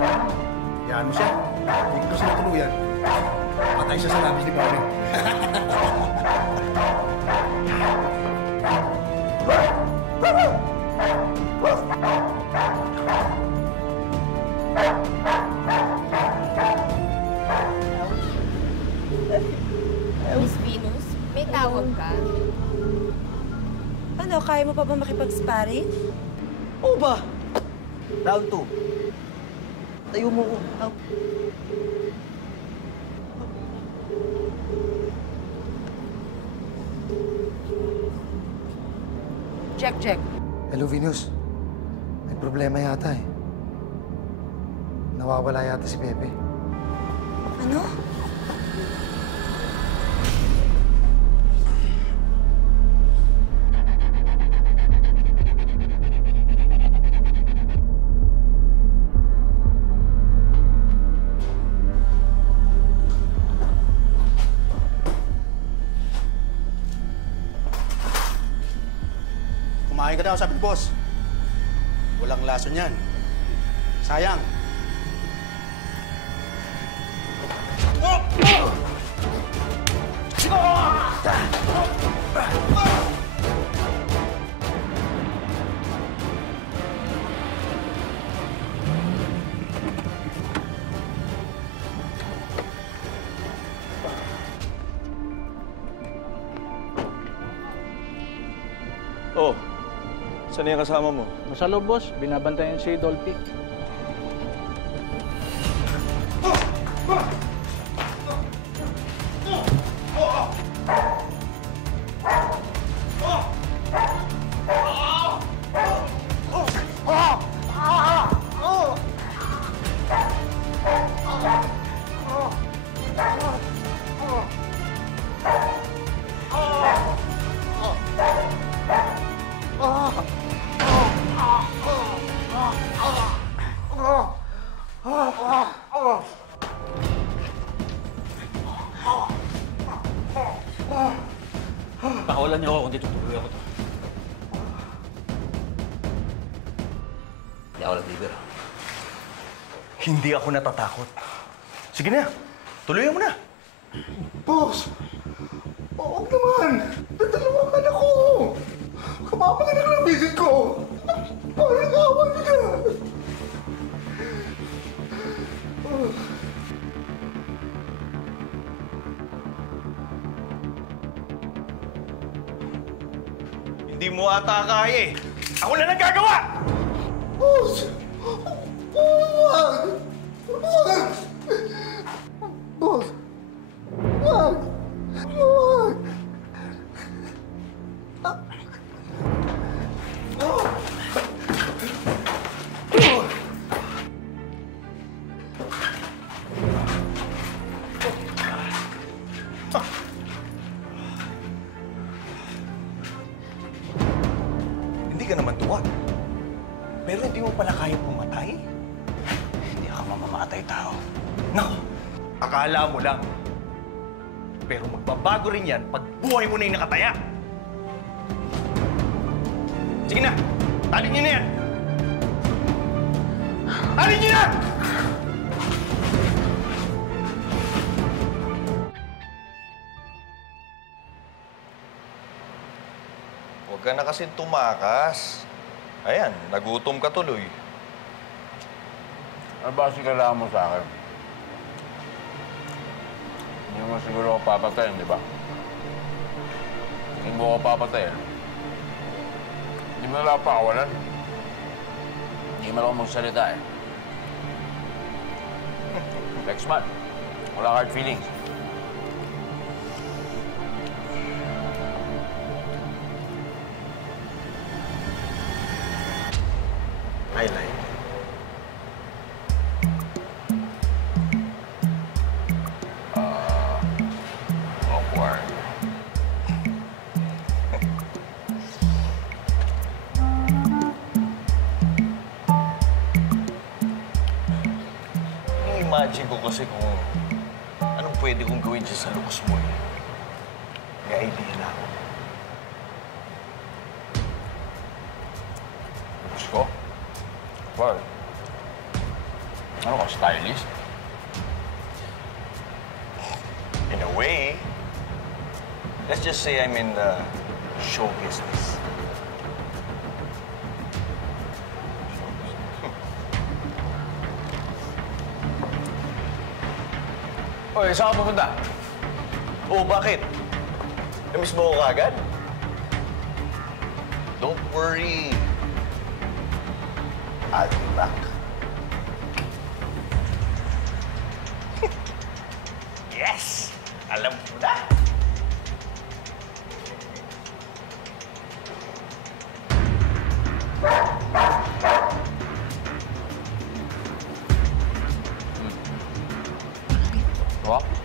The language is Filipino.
Hayaan mo siya. Hindi ko sila tuluyan. Patay siya sa labis ni Barry. Miss Venus, may tawag ka? Ano, kaya mo pa ba makipag-sparring? Oo ba? Round 2. Tayo mo ko. Check. Hello, Venus. May problema yata eh. Nawawala yata si Pepe. Ano? Kumain ka daw, sabi ni boss. Walang lason yan. Sayang. Oh, saan yung kasama mo? Nasa loob, boss. Binabantayan si Dolphy. Pakawalan niyo ako kung di tutuloy ako to. Hindi ako nagbibiro. Hindi ako natatakot. Sige na, tuloy mo na. Boss! Huwag naman! Dadalawakan ako! Kamapaganak ng visit ko! Parang awan niya! Hindi mo ata kaya eh. Ako na nagagawa! Boss! Wag! Wag! Boss! Wag! Wag! Hindi ka naman tuwag. Pero hindi mo pala kaya pumatay? Hindi ako mamamatay tao. Naku, akala mo lang. Pero magbabago rin yan pag buhay mo na yung nakataya. Sige na, talin niyo na yan! Talin niyo na! Huwag ka na kasi tumakas. Ayan, nagutom ka tuloy. Ano ba kasi kailangan mo sa akin? Hindi mo siguro ako papatayin, di ba? Hindi mo ako papatayin. Hindi mo na lang pakawalan. Hindi mo lang magsalita eh. Next man, wala hard feelings. I like it. Awkward. Imagine ko kasi kung anong pwede kong gawin dyan sa looks mo eh. May idea na ako. Looks ko? Well, Ano ka, stylist? In a way, let's just say I'm in the show business. Oy, saan ka pupunta? Oh, bakit? Namiss mo ko agad? Don't worry. I'll be back. Yes! Alam mo na! Diba?